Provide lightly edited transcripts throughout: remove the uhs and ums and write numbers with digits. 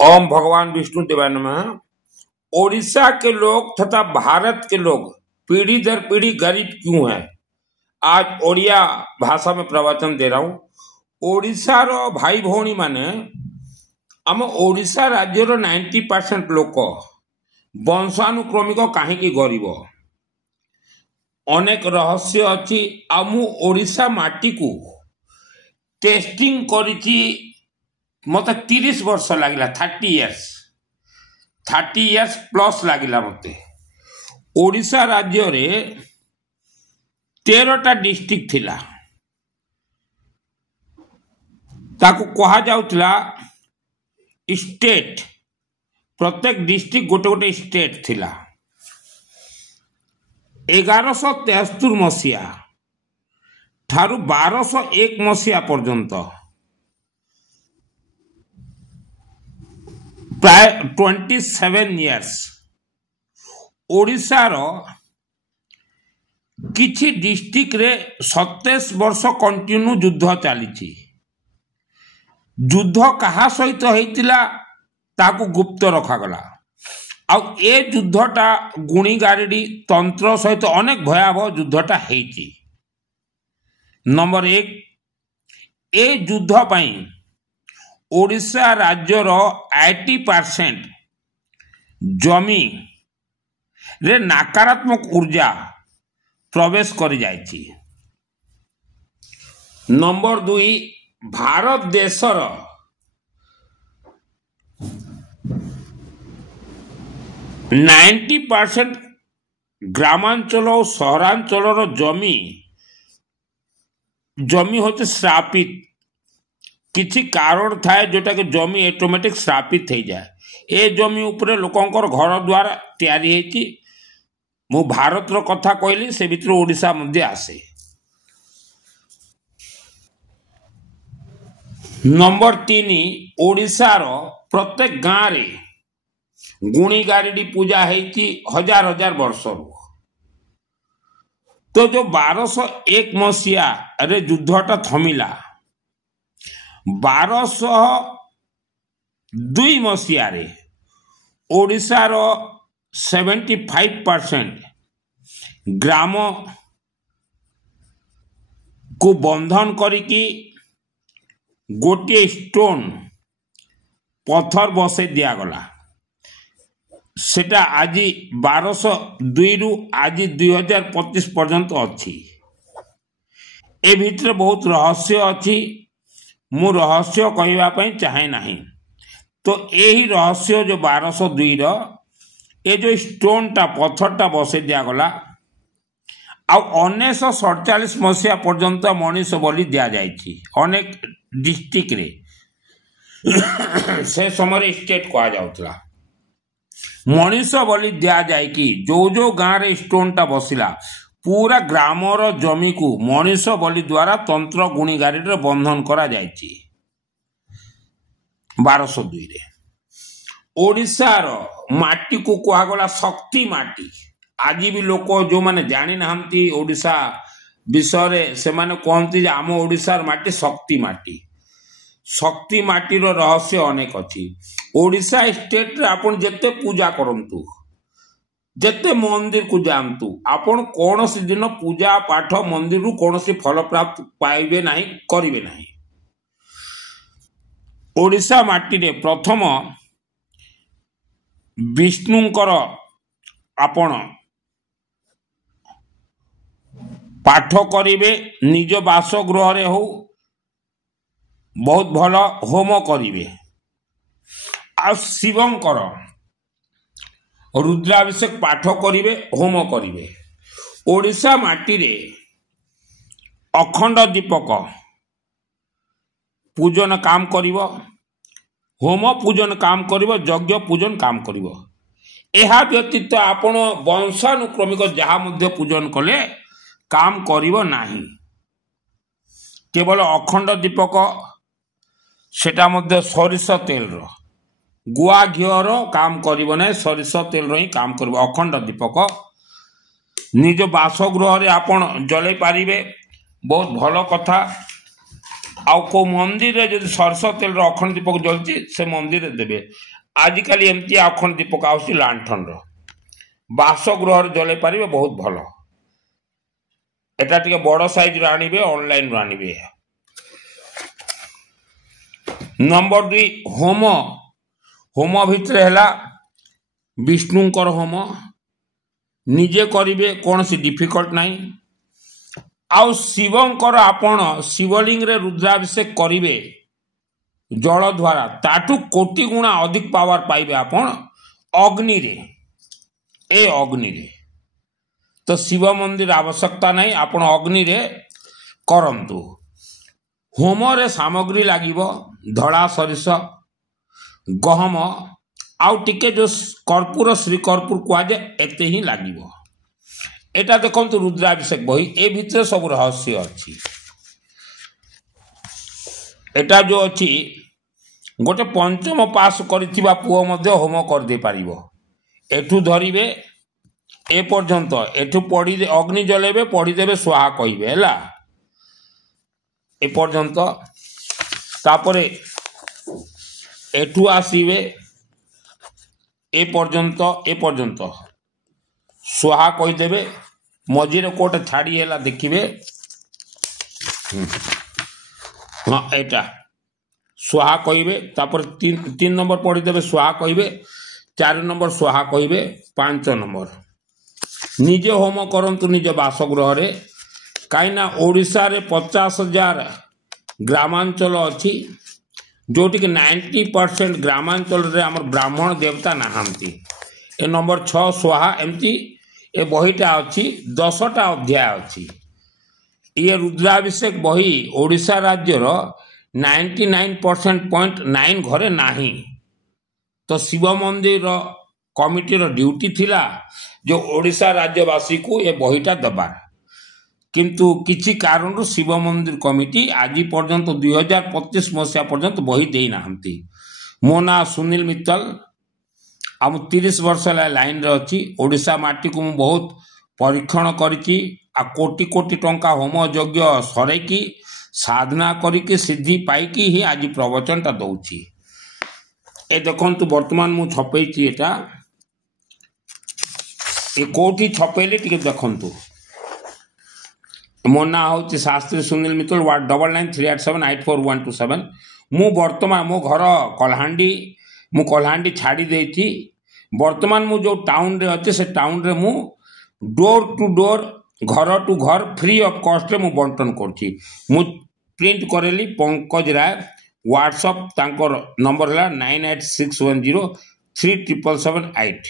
ओम भगवान विष्णु देवाय नमः। ओडिशा के लोग तथा भारत के लोग पीढ़ी दर पीढ़ी गरीब क्यों है, आज ओडिया भाषा में प्रवचन दे रहा हूँ। ओडिशा रो भाई भौणी माने आम ओडिशा राज्य 90% लोक वंशानुक्रमिक कहीं गरीब अनेक रहस्य अच्छी। आमु ओडिशा माटी को टेस्टिंग करिछि मत 30 वर्ष लगिला, 30 इयर्स प्लस लगिला मते। ओडिशा राज्य रे 13टा डिस्ट्रिक्ट थिला, ताको कहा जाउतला स्टेट। प्रत्येक डिस्ट्रिक्ट गोटे गोटे स्टेट थिला। 1173 मसीहा ठारू 1201 मसीहा पर्यंत प्राय 27 इयर्स ओडिशा रो किछि डिस्ट्रिक्ट रे 27 वर्ष कंटिन्यू युद्ध चली। युद्ध कहा सहित होइतिला ताकू गुप्त रखागला। आउ ए युद्धटा गुणी गारेडी तंत्र सहित अनेक भयावह युद्धटा हेइछि। नंबर 1, ए युद्ध पई ओडिशा राज्यर 80% जमी रे नकारात्मक ऊर्जा प्रवेश कर जाइछि। नंबर 2, भारत देशर 90% ग्रामांचल और सहरांचल जमी होते श्रापित। किसी कारण थाए जोटा कि जमी ऑटोमेटिक श्रापित हो जाए। ए जमी उपरे लोकंकर घर द्वार तैयारी हेची। मु भारत रो कथा कहली, से भितर ओडिशा मध्य आसे। नंबर 3, ओडिशा रो प्रत्येक गाँव रे गुणी गारेडी पूजा हेची हजार हजार वर्ष रो। तो जो 1201 मसीहा रे युद्धटा थमिला, 1202 मसीहा रे ओडिशा रो 75% ग्राम को बंधन करिकी गोटे स्टोन पत्थर बसे दिया गला। सेटा आज 1202 रु आज 2025 पर्यंत अच्छी। ए भितर बहुत रहस्य अच्छी, मु रहस्य कहवाई चाहे नहीं। तो यही रहस्य जो 1202 रो ए जो स्टोनटा पत्थरटा बसे दिगला। आ 1947 मसीहा पर्यंत मनीष बलि दि जाइछि अनेक डिस्ट्रिक्ट रे। से समय स्टेट कहा जाउतला। मनीष बलि दि जाए कि जो गाँव रे स्टोनटा बसिला पूरा ग्रामर जमी को मनीष बलि द्वारा तंत्र गुणी गारेडी बंधन करा जाइछि। 1202 रे ओडिशार माटी को कहगला शक्ति माटी। आज भी लोक जो माने जानी नाहंती ओडिशा विषय से माने कहती आम ओडिशार माटी शक्ति माटी। शक्ति माटीर रहस्य अनेक अच्छी। ओडिशा स्टेट रे आपण जेते पूजा करंतु, जेते मंदिर को जानतु, आपण कौन सी दिन पूजा पाठ मंदिर रु कौन सी फल प्राप्त पाइबे नहीं, करिवे नहीं। ओडिशा माटी रे प्रथम विष्णुंकर आपण पाठ करिवे, निज बासगृह रे हो बहुत भल होम करिवे। आ शिवंकर रुद्राभिषेक पाठ करिवे, होम करिवे। ओडिशा माटी रे अखंड दीपक पूजन काम करिवो, होम पूजन काम करिवो, यज्ञ पूजन काम करिवो। एहा व्यतीत आपण वंशानुक्रमिक जहा मध्य पूजन कले काम करिवो नाही। केवल अखंड दीपक सेटा मध्य सरिष तेल रो, गुआ घिओर काम करिवो नै, सरिष तेल रो ही काम करिवो। अखंड दीपक निज बासगृह रे आपण जले पारिबे, बहुत भल कथा। आउ को मंदिर रे जदि सरस तेल अखंड दीपक जलुची से मंदिर रे देबे। आजिकल एमती अखंड दीपक आउसी लांठन रो बासगृह जले पारिबे बहुत भल। एटा टिके बड़ साइज रो आनिबे ऑनलाइन रो आनिबे। नंबर 2 होम होम भितर हैला विष्णुंकर होम निजे करिवे कौन सी डिफिकल्ट नहीं। आउ शिवंकर आपण शिवलिंग रे रुद्राभिषेक करिवे जल द्वारा ताठू कोटि गुणा अधिक पावर पाइबे आपण अग्नि रे। ए अग्नि रे तो शिव मंदिर आवश्यकता नहीं आपण अग्नि रे करंतु। होम रे सामग्री लागिबो धड़ा सरिष गहम आउ टिके जो कर्पूर श्री कर्पूर कुआजे एते ही लागिबो। एटा देखंतु रुद्राभिषेक बही ए भितर सब रहस्य अछि। एटा जो अछि गोटे पंचम पास करिथिबा पुओ मध्ये होम कर दे पारिबो। एठू धरिबे ए पर्यंत एठू पड़ी अग्नि जलेबे पड़ी देबे स्वाहा कहिबे हैला ए पर्यंत। तापरे एठू आसीबे ए पर्यंत स्वाहा कहि देबे। मझिरे कोटे छाड़ी हैला देखिबे हाँ एटा स्वाहा कहिबे। तापर 3 नंबर पढ़ी देबे स्वाहा कहिबे। 4 नंबर स्वाहा कहिबे। 5 नंबर निजे होम करंतु निज बासगृह रे काइना ओडिसा रे 50,000 ग्रामांचल अछि जोटी के 90% ग्रामांचल रे हमर ब्राह्मण देवता नाहंती। ए नंबर 6 स्वाहा एमती ए बहीटा अछि 10टा अध्याय अछि। ये रुद्राभिषेक बही ओडिशा राज्य रो 99.9 घरे नाही। तो शिव मंदिर कमिटी रो ड्यूटी थिला जो ओडिशा राज्यवासी को ये बहीटा दबार किंतु किछि कारण शिव मंदिर कमिटी आज पर्यंत 2025 मसीहा पर्यंत बही दे नाहंती। मो ना सुनील मित्तल आम 30 वर्ष लाइन रे अछि। ओडिशा माटी को मु बहुत परीक्षण करिछि आ कोटि कोटि टंका होम यज्ञ सरैकी साधना करिके सिद्धि पाइकी ही आज प्रवचन ता दउछि। ए देखंतु वर्तमान मु छपेछि एटा ए कोठी छपेले टिके देखंतु। मो ना होछि शास्त्री सुनील मित्तल वार्ड 9938784127। मु वर्तमान मो घर कलहांडी मु कलहांडी छाड़ी देछि। वर्तमान मु जो टाउन रे अछि से टाउन रे मु डोर टू डोर घर टू घर फ्री ऑफ कॉस्ट रे मु बंटन करछि। मु प्रिंट करेली पंकज राय व्हाट्सएप तांकर नंबर है 9861037778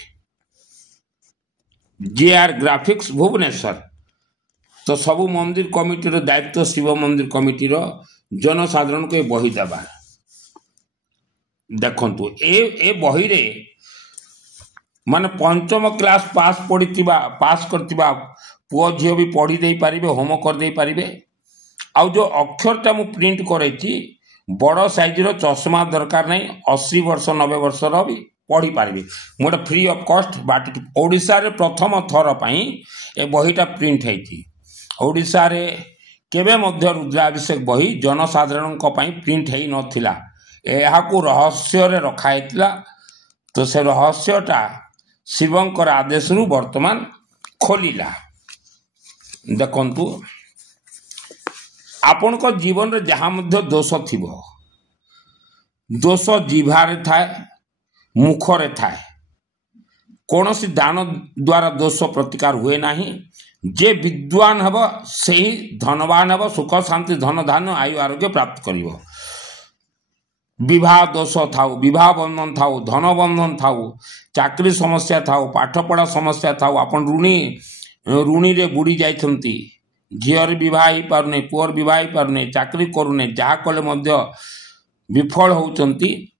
जेआर ग्राफिक्स भुवनेश्वर। तो सबु मंदिर कमिटी रो दायित्व शिव मंदिर कमिटी रो जनसाधारण को बही देवा। देखंतु ए बही रे माने पंचम क्लास पास करतिबा पुओ झियो भी पढ़ी दे पारिबे होम कर दे पारिबे। आउ जो अक्षरटा मु प्रिंट करेछि बड़ साइज रो चश्मा दरकार नहीं 80 वर्ष 90 वर्ष रो भी पढ़ी पारिबे। मोटा फ्री ऑफ कॉस्ट बाटी ओडिशा रे प्रथम थर पई ए बहीटा प्रिंट हेछि। ओडिशा रे केबे मध्य रुद्राभिषेक बही जनसाधारण को पई प्रिंट हेई नथिला। एहाकू रहस्य रे रखा हेतिला। तो से रहस्यटा शिवंकर आदेश रु वर्तमान खोलिला। देखंतु आपण को जीवन रे जहाँ मध्य दोष थिबो दोष जीभारे थाए मुख रे थाए कौन सी दान द्वारा दोष प्रतिकार हुए नाही। जे विद्वान हब से ही धनवान हब सुख शांति धन धान्य आयु आरोग्य प्राप्त करिवो। विवाह दोष थाउ विवाह बंधन थाउ धन बंधन थाउ चाकरी समस्या थाउ पाठपढ़ा समस्या थाउ आपण ऋणी रे बुड़ी जाइछंती झीर विवाह ही पारुने पुअर विवाह ही पारुने चाकरी करुने जहा कले मध्य विफल होउचंती।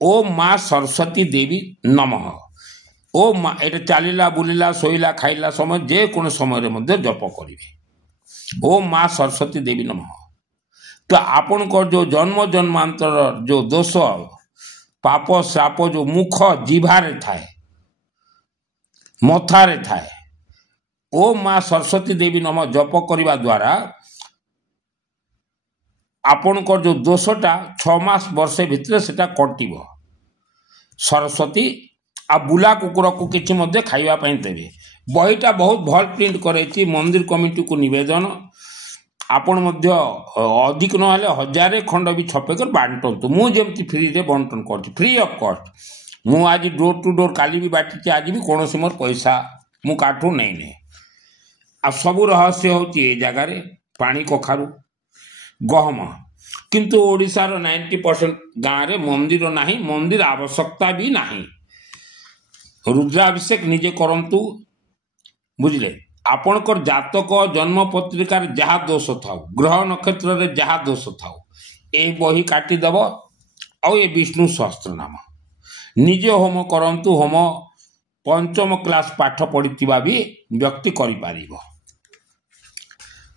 ओ माँ सरस्वती देवी नमः। ओ माँ एटा चालिला बुलिला सोइला खाइला समय जे कोन समय रे मध्य जप करिवे ओ माँ सरस्वती देवी नमः। तो आपण को जो जन्म जन्मांतर जो दोष पाप श्राप जो मुख जीभारे थाए मथारे थाए ओ माँ सरस्वती देवी नमः जप करिवा द्वारा आपणकर जो दोषटा 6 मास वर्षे भितर सेटा कटिब सरस्वती आ बुला कुकुर को किसी मध्य खाइबा पई देबे बहीटा बहुत भल प्रिंट करैछि मंदिर कमिटी को निवेदन आपण मध्य अधिक नहले 1000 खंड भी छपेकर बांटतु मु जेमती फ्री रे बंटन करछि फ्री ऑफ कॉस्ट मु आज डोर टू डोर काली भी बाटी आज भी कौन मोर पैसा मु काठू नहीं ने आ सब रहस्य होची ए जगार पानी कखारू गहम किंतु ओडिशार 90% गाँव रे मंदिर नाही मंदिर आवश्यकता भी नाही रुद्राभिषेक निजे करंतु बुझले आपणकर जातक जन्म पत्रिकार जहाँ दोष थाउ ग्रह नक्षत्र रे जहाँ दोष थाउ ए बही काटिदेव आ विष्णु सहस्त्र नाम निजे होम करंतु होम पंचम क्लास पाठ पढ़ी भी व्यक्ति करि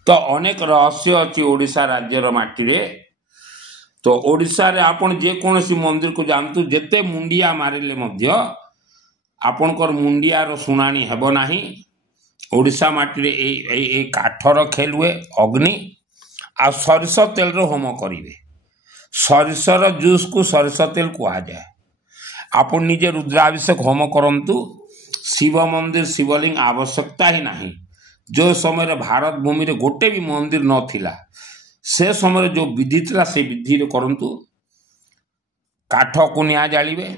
तो अनेक रहस्य अच्छी ओडिशा राज्यर माटी रे तो ओडिशा रे आपण जे कोनसी मंदिर को जानतु जेते मुंडिया मारिले मध्य आपणकर मुंडियार शुणाणी हेब नाही ओडिशा माटी रे ए काठर खेल हुए अग्नि आ सरिष तेल रो होम करिवे सरिषर जूस को सरिष तेल कहा जाए आपण निजे रुद्राभिषेक होम करंतु शिव मंदिर शिवलिंग आवश्यकता ही नहीं जो समय भारत भूमि रे गोटे भी मंदिर न थिला से समय जो विधि थिला से विधि रे करंतु काठ को निया जालिबे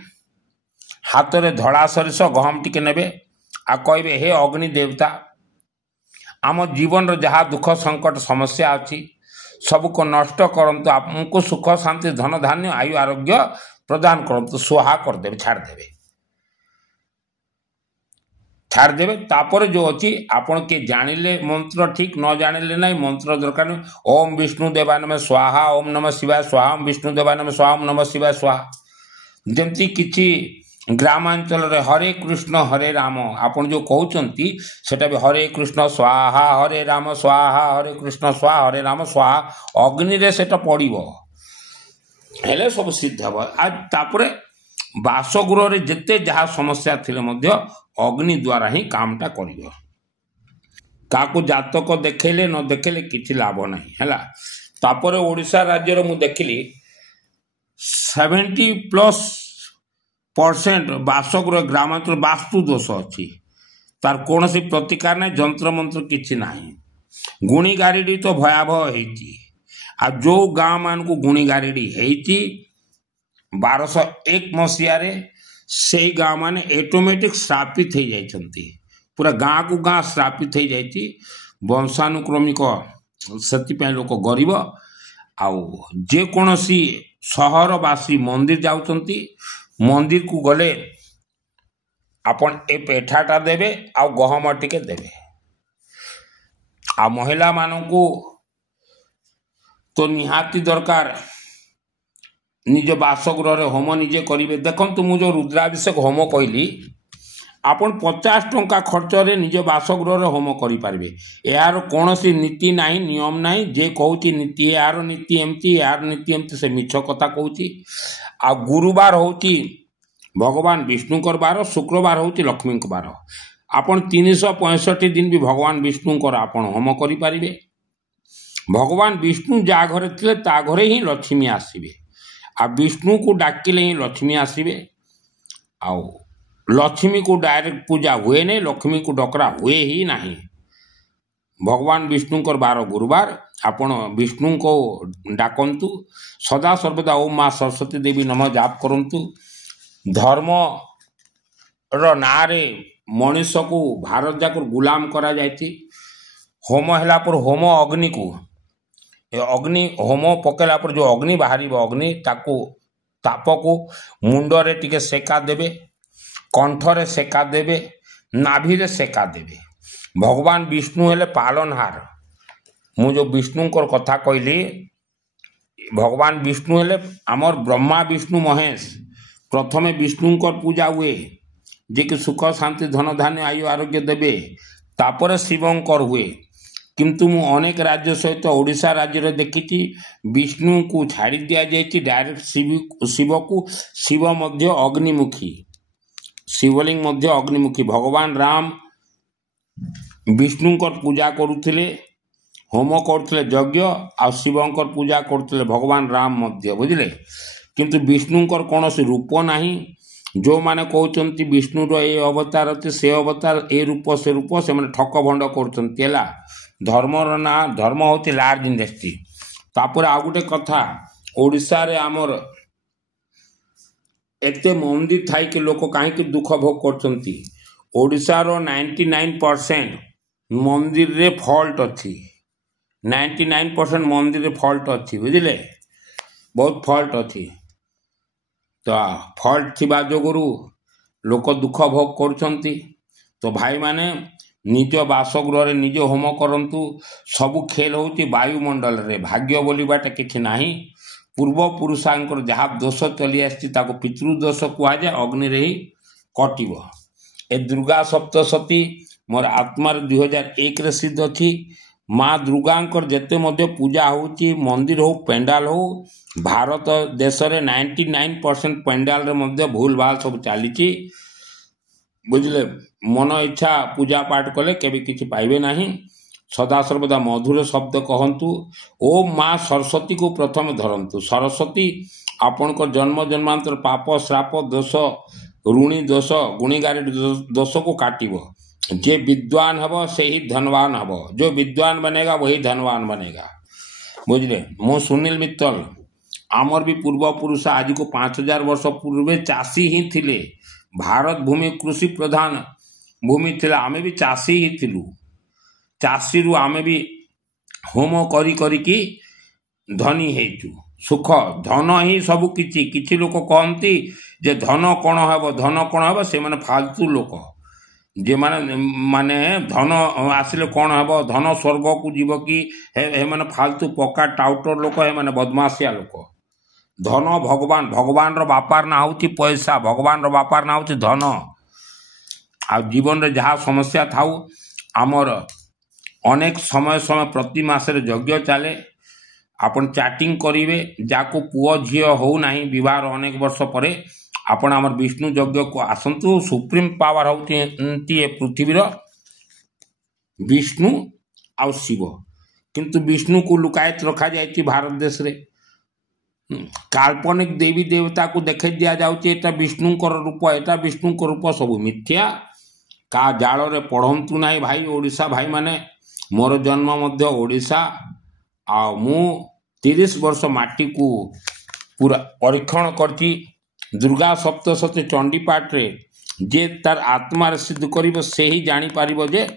हाथ रे धड़ा सरिष गहम टिके नेबे आ कहबे हे अग्नि देवता आम जीवन रे जहाँ दुख संकट समस्या अच्छी सबको नष्ट करंतु आपको सुख शांति धन धान्य आयु आरोग्य प्रदान करंतु स्वाहा कर देबे छाड़ देबे तापर जो अच्छी आपण के जानिले मंत्र ठीक न जानिले नहीं मंत्र दरकार नहीं ओम विष्णु देवाय नमः स्वाहा ओम नमः शिवाय स्वाहा ओम विष्णु देवाय नमः स्वाहा ओम नमः शिवाय स्वाहा जमती किछि ग्रामांचल रे हरे कृष्ण हरे राम आपण जो कहउचंती सेटा भी हरे कृष्ण स्वाहा हरे राम स्वाहा हरे कृष्ण स्वाहा हरे राम स्वाहा अग्नि रे सेटा पड़िबो हेले सब सिद्ध हबो आज तापरे बासगृह रे जेते जहा समस्या थिले मध्य अग्नि द्वारा ही कामटा करिबो काको जातक देखेले न देखेले किछि लाभ नहीं हैला तापरे ओडिशा राज्य रे मु देखिली 70% बासगृह ग्रामांचल वास्तु दोष अच्छी तार कौन सी प्रतिकार नहीं जंत्र मंत्र किसी ना गुणी गारिडी तो भयावह होती आ जो गाँ मान को गुणी गारिडी होती 1201 मसीह से गाँ मान ऑटोमेटिक श्रापित हो जाती पूरा गाँ को गाँ श्रापित हो जाती वंशानुक्रमिक से लोक गरीब आउ जेकोसी सहरवासी मंदिर जाउचंती मंदिर को गले आपण ए पेठाटा देवे आ गहम टिके देवे आ महिला मानू तो निहाती दरकार निज बासगृह रे होम निजे करिवे देखंतु मु जो रुद्राभिषेक होम कहली आपण 50 टंका खर्च रे निज बासगृह रे होम करि पारबे यार कोनोसी नीति नाही नियम नाही जे कहूची नीति यार नीति एमती से मिछ कथा कहूची आ गुरुवार होची भगवान विष्णुकर बार शुक्रवार होची लक्ष्मीकर बार आपण 365 दिन भी भगवान विष्णुकर आपण होम करि पारिबे भगवान विष्णु जा घरे थिले ता घरे ही लक्ष्मी आसीबे आ विष्णु को डाकिले ही लक्ष्मी आसीबे आ लक्ष्मी को डायरेक्ट पूजा हुए नहीं लक्ष्मी को डकरा हुए ही नहीं भगवान विष्णुकर बार गुरुवार आपण विष्णु को डाकंतु सदा सर्वदा ओम माँ सरस्वती देवी नमः जाप करंतु धर्म रो नारे मनुष्य को भारत जाक गुलाम करा जायछि होम हैला पर होम अग्नि को अग्नि होम पकेला पर जो अग्नि बाहरी अग्नि ताको ताप को मुंडरे टिके सेका देबे कंठरे सेका देबे नाभि रे सेका देबे भगवान विष्णु हेले पालनहार मु जो विष्णुकर कथा कहली भगवान विष्णु हेले आमर ब्रह्मा विष्णु महेश प्रथमे विष्णुकर पूजा हुए जे कि सुख शांति धन धान्य आयु आरोग्य देवे तापर शिवंकर हुए किंतु मु अनेक राज्य सहित ओडिशा राज्य रे देखिछि विष्णु को छाड़ी दिया जायछि डायरेक्ट शिव को शिव मध्य अग्निमुखी शिवलिंग मध्य अग्निमुखी भगवान राम विष्णुकर पूजा करुथिले होम करते यज्ञ आ शिवंकर पूजा करते भगवान राम मध्य बुझे किंतु विष्णुंकर कौन रूप नहीं जो माने कहते विष्णुर ये अवतार अच्छे से अवतार ए रूप से रूप से मैंने ठक भंड कर धर्मर ना धर्म हूँ लार्ज इंडस्ट्री तापर आ गोटे कथा ओडिशा रे आमर एते मंदिर थाई कि लोक कहीं दुख भोग करछंती ओडिशार 99% मंदिर रे फॉल्ट अच्छी 99% मंदिर रे फॉल्ट अच्छी बुझिले बहुत फॉल्ट अच्छी तो फॉल्ट थिबा जोगुरु लोक दुख भोग करछंती तो भाई माने निज बासगृह रे निज होम करंतु सबु खेल होती वायुमंडल रे भाग्य बोलिबाटा किछि नाही पूर्व पुरुषांकर जहाँ दोष चली आसी पितृदोष कहुए अग्नि रे ही कटिब ए दुर्गा सप्तशती मोर आत्मार 2001 रे सिद्ध अच्छी माँ दुर्गांकर जेते मध्य पूजा होची मंदिर हो पेंडाल हो भारत देश रे 99% पेंडाल रे मध्य भूल भाल सब चली बुझले मन इच्छा पूजा पाठ कले केबे किछि पाइबे नाही सदा सर्वदा मधुर शब्द कहंतु ओम माँ सरस्वती को प्रथम धरंतु सरस्वती आपण को जन्म जन्मांतर पाप श्राप दोष ऋणी दोष गुणीगारी दोष को काटिब जे विद्वान हब से ही धनवान हब जो विद्वान बनेगा वही धनवान बनेगा बुझले मु सुनील मित्तल आमर भी पूर्व पुरुष आज को 5000 वर्ष पूर्वे चाषी ही थिले भारत भूमि कृषि प्रधान भूमि थिला आमे भी चाषी ही थिलु चाषी रु आमे भी होम करी करी की धनी हेचु सुख धन ही सब किछि किछि लोक कहंती जे धन कोन हबो से माने फालतू लोक जे माने धन आसिले कौन हम धन स्वर्ग को जीव कि हे माने फालतू पक्का टाउटर लोक हे माने बदमाशिया लोक धन भगवान भगवान रो व्यापार ना होती पैसा भगवान रो व्यापार ना होती धन आ जीवन रे जहाँ समस्या थाउ आमर अनेक समय समय प्रति मासरे यज्ञ चले आपण चैटिंग करिवे जाको पुओ झियो हो नाही विवाह अनेक वर्ष परे आपण आमर विष्णु यज्ञ को आसंतु सुप्रीम पावर होती पृथ्वीर विष्णु आ शिव किंतु विष्णु को लुकायत रखा जाए भारत देश रे काल्पनिक देवी देवता को देखे दिया जाउची एटा विष्णुकर रूप एटा विष्णुकर रूप सब मिथ्या का जाल रे पढ़ंतु नाही भाई ओडिशा भाई माने मोर जन्म मध्य ओडिशा आ मु 30 वर्ष माटी को पूरा परीक्षण करती दुर्गा सप्तशती चंडी पाठ रे जे तार आत्मार सिद्ध करिवो से ही जानी पारिबो जे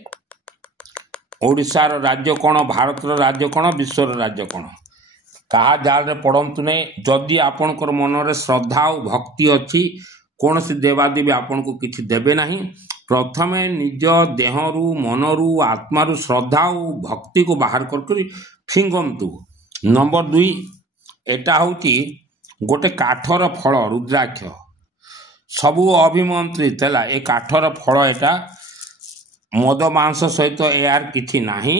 ओडिशार राज्य कौन भारतर राज्य कौन विश्वर राज्य कौन कहा जाल रे पढ़ंतु नै जदि आपणकर मन रे श्रद्धा और भक्ति अच्छी कौन सी देवादेवी आपन को किछि देबे नाही प्रथमे निज देहरु मनरु आत्मारु श्रद्धा और भक्ति को बाहर कर फिंगंतु नंबर 2 एटा होती गोटे काठर फल रुद्राक्ष सबू अभिमंत्रित है ए काठर फल एटा मद मांस सहित यार किछि नाही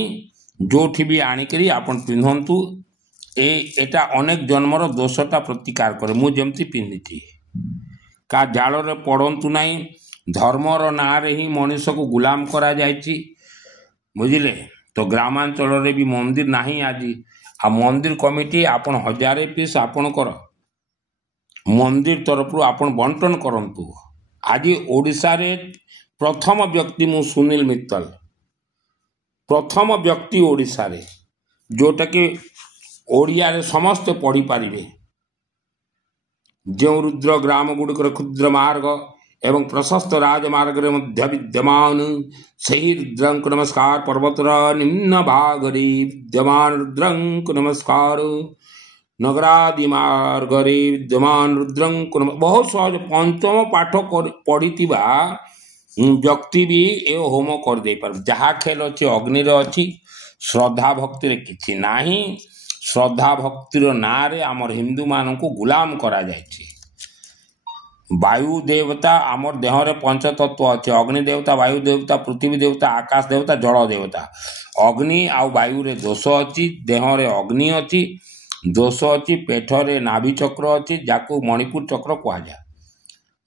जोठी भी आनिकरी आपन पिंधंतु एटा अनेक जन्मर दोषटा प्रतिकार करे मु जेमती पिंधिथि का जाल रे पड़ंतु नाही धर्मर ना रे ही मनुष्य को गुलाम करा जायछि बुझिले तो ग्रामांचल रे भी मंदिर नाही आज आ मंदिर कमिटी आपन 1000 पीस आपन कर मंदिर तरफ आपन बंटन करंतु आज ओडिशा रे प्रथम व्यक्ति मु सुनील मित्तल प्रथम व्यक्ति ओडिशा रे जोटा कि ओडिया रे समस्त पढ़ी पारिबे जो रुद्र ग्राम गुड़िकर क्षुद्र मार्ग एवं प्रशस्त राजमार्ग रे मध्य विद्यमान सही रुद्रंक नमस्कार पर्वतर निम्न भागरे विद्यमान रुद्रंक नमस्कार नगरादि मार्ग रे विद्यमान रुद्रंक बहुत सहज पंचम पाठ पढ़ी व्यक्ति भी ए होम कर दे पार जहाँ खेल अच्छी अग्नि अच्छी श्रद्धा भक्ति रे किछि नाही श्रद्धा भक्तिर ना रे आमर हिंदू मान को गुलाम करा जायछि वायु देवता आमर देह रे पंच तत्व अच्छे अग्नि देवता वायु देवता पृथ्वी देवता आकाश देवता जल देवता अग्नि आ वायु रे दोष अच्छी देह रे अग्नि अच्छी दोष अच्छी पेट रे नाभि चक्र अच्छी जाको मणिपुर चक्र कह जाए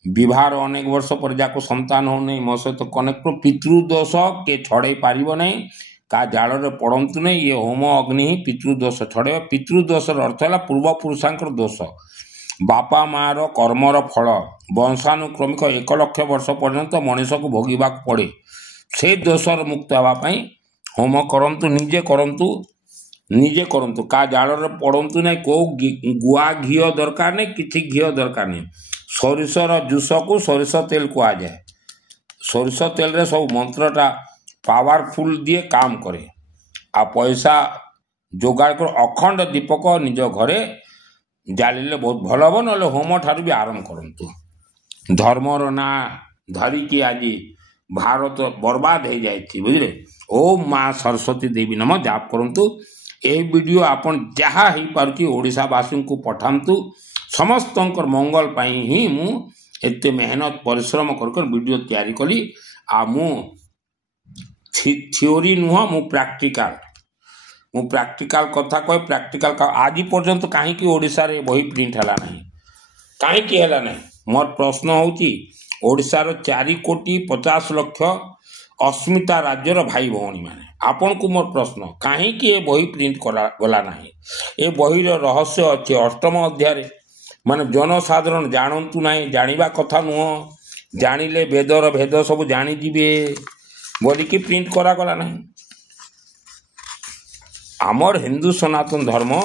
विवाह अनेक वर्ष पर जाको संतान हो नहीं मो सहित कनेक्ट पितृदोष के छड़े पारिबो नहीं का जाल पड़तु नहीं। ये होम अग्नि ही पितृदोष छड़े। पितृदोषर अर्थ है पूर्वपुरुषांकर दोष, बापा मार कर्मर फल वंशानुक्रमिक 1 लाख वर्ष पर्यंत मनीष को भोगवा पड़े। से दोषर मुक्त होगापाई होम करंतु, निजे करंतु का जाल पड़तु नहीं। को गुआ घी दरकार नहीं, किसी घी दरकार नहीं। सरिषर जुस को सरिष तेल कह जाए। सरिष तेल रे सब मंत्रटा पावरफुल दिए काम करे। आ पैसा जोगाड़ कर अखंड दीपक निज घरे जालिले बहुत भल हम। ना होम ठार भी आरंभ करंतु। धर्मर ना धरिकी आज भारत बर्बाद हो जाए बुझे। ओम माँ सरस्वती देवी नम जाप करंतु। ए वीडियो आपन जहाँ हो पार्टी ओडिशावासी को पठातु। समस्त मंगल पाई ही मु एते मेहनत परिश्रम कर वीडियो तैयारी कली। आ मु थ्योरी नुह, मु प्रैक्टिकल कथा कह। प्रैक्टिकल आज पर्यंत कहीं ओडिशा रे बही प्रिंट है ना, कहीं है ना। मोर प्रश्न होची ओडिशार 4,50,00,000 अस्मिता राज्यर भाई भौणी माने आपन को मोर प्रश्न कहीं ये बही प्रिंट गला ना। ये बही रहस्य अच्छे अष्टम अध्याय माने जनसाधारण जानतु ना, जानिबा कथा नुह। जानिले वेदर भेद सब जानीजे बोलिकी प्रिंट करागला ना। आमर हिंदू सनातन धर्म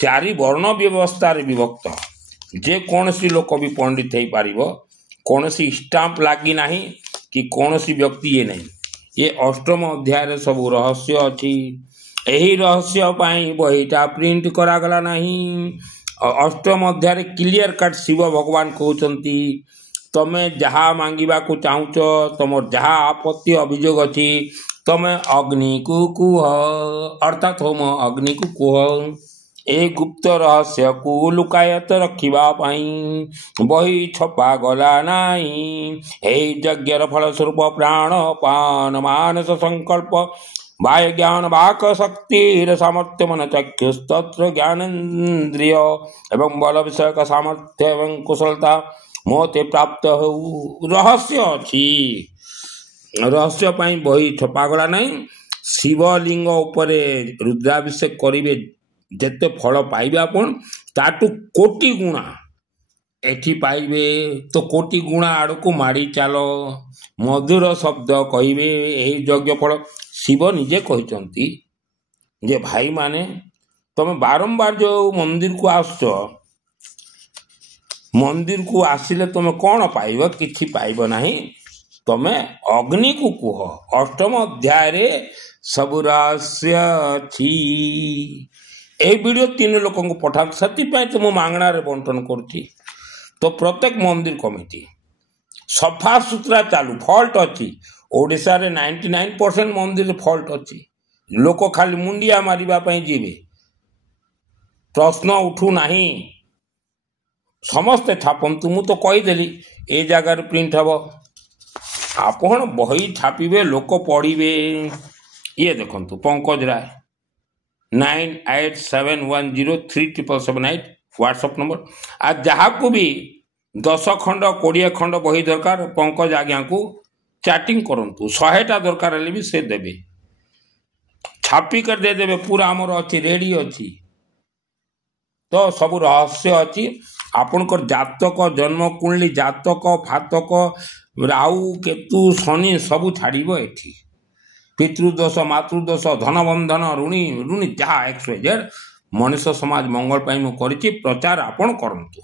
4 वर्ण व्यवस्था विभक्त। जे कौन सी लोक भी पंडित हो पार, कौन सी स्टाम्प लगी ना कि कौन सी व्यक्ति ये नहीं। ये अष्टम अध्याय सब रहस्य अच्छी। यही रहस्य बहीटा प्रिंट करागला ना। अष्टम अध्याय क्लियर कट शिव भगवान कहते तमें जहाँ मांगवा को चाहूच, तुम जहाँ आपत्ति अभियोग अच्छी तमें अग्नि को कुह, अर्थात होम अग्नि को कुह। ए गुप्त रहस्य को लुकायत रखा बही छपा गला नाई। यज्ञर फल स्वरूप प्राण पान मानस संकल्प बाह्य ज्ञान वाक शक्ति सामर्थ्य मन चक्षुस्तत्र ज्ञानेन्द्रिय एवं बल विषय का सामर्थ्य एवं कुशलता मोते प्राप्त हो। रहस्य अच्छी। रहस्य बही छपागला नहीं। शिवलिंग उपरे रुद्राभिषेक करेंगे जिते फल पाइबे आपण ताटू कोटि गुणा एठी पाइबे। तो कोटि गुणा आड़ को माड़ी चलो मधुर शब्द कहिबे। यही यज्ञ फल शिव निजे कहते जे भाई माने तुम बारंबार जो मंदिर को आस, मंदिर को आसिले तुम कौन पाइब, किछि पाइब नाही। तुम अग्नि को कुह। अष्टम अध्याय सब रहस्य अछि। ए वीडियो 3 लोक को पठा से तो मु मांगणार बंटन करुच्ची। तो प्रत्येक मंदिर कमिटी सफा सुतरा चालू। फॉल्ट अच्छी ओडिशा रे 99% मंदिर फॉल्ट अच्छी। लोक खाली मुंडिया मारिबा जीवे, प्रश्न उठू नहीं। समस्ते छापंतु। मु तो कहीदेली ए जगार प्रिंट हम। आपण बही छापिबे, लोक पढ़िबे। ये देखंतु पंकज राय 9871037778 व्हाट्सएप नंबर। आ जहाँ को भी 10 खंड 20 खंड बही दरकार पंकज आज्ञा को चैटिंग करंतु। 100टा दरकार हेले भी से देबे, छापी कर दे देबे। पूरा आमर अच्छी रेडी अच्छी। तो सब रहस्य अच्छी। आपनकर जातक जन्म कुंडली जातक फातक राहु केतु शनि सबू छाड़ब। एठी पितृदोष मातृदोष धनबंधन ऋणी जहाँ XYZ मनुष्य समाज मंगल पाई मु करिछि प्रचार आपण करंतु।